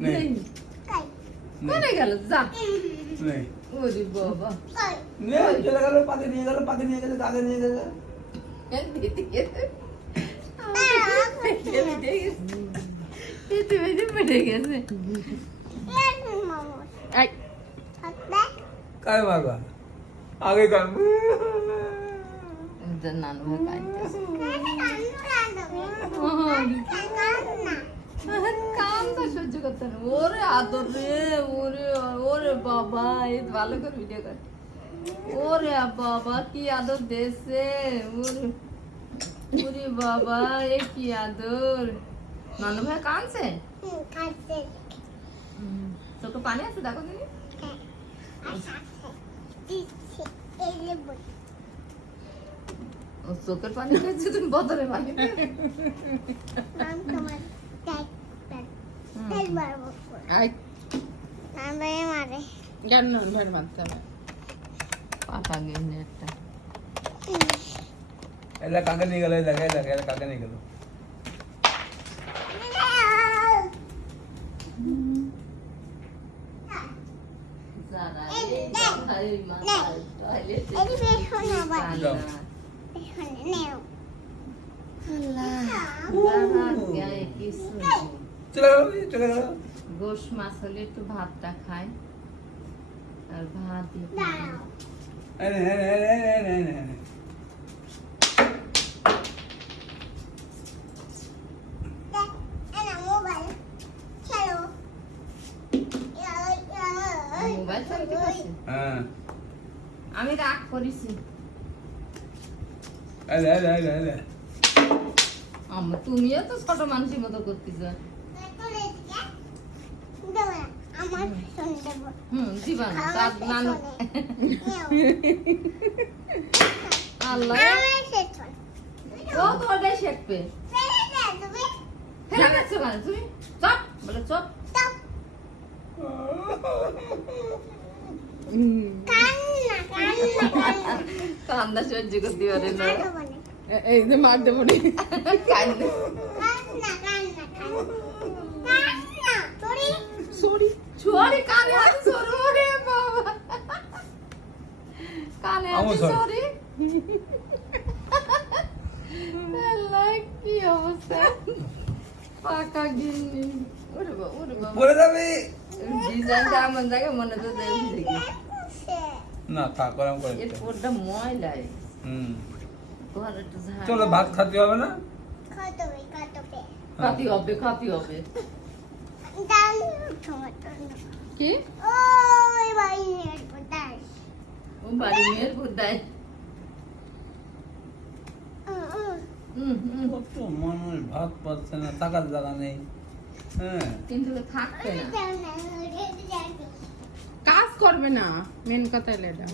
নেই কোনে গেল যা নেই ওরে বাবা নে চলে গেল পাকে নিয়ে গেছে কাকে নিয়ে গেছে দিতে গেছে পেটে গেছে কায় মারবা আগে কার নানু ভাই কান্দা সহ্য করতে না ওরে আদর রে ওরে ওরে বাবা এই ভালো করে ভিডিও কর ওরে বাবা কি আদর দেছে ওরে ওরে বাবা এ কি আদর নানু ভাই কাঁদছে তোকে পানি আছে দেখো দিদি ও চোখের পানি খেয়েছে তুমি বদলে পানি পাকা গেছে একটা এলা কাকে নিয়ে গেল দেখে এলা কাকে নিয়ে গেল চলে গেল গোশ মাছ হলে একটু ভাতটা খায় আর ভাত মোবাইল চালাতে পারছে আমি রাগ করেছি তুমিও তো ছোট মানুষের মতো করতেছ জীবন তার নানু আল্লাহ ও তো ওটাই শেখবে ফেলে দিচ্ছ কেন তুমি চপ বলে চপ কান্না সহ্য করতে পারে না এই যে মার দেবো সরি কানে আছে সরি রে বাবা কানে আছে সরি আল্লাহ কি অবস্থা পাকা গিন্নি ওরে বাবা বলে যাবে ডিজাইনটা আমার জায়গায় মনে তো দেয় দেখি না থাক গরম করে এর পোড়টা ময়লাই ঘরে তো ঝাড় চলো ভাত খেতে হবে না খাতি হবে কি ও বাড়ি মেয়ের কোথায় কত মানুষ ভাত পাচ্ছে না টাকার জায়গা নেই হ্যাঁ কিন্তু থাকবে না কাজ করবে না মেন কথা এটা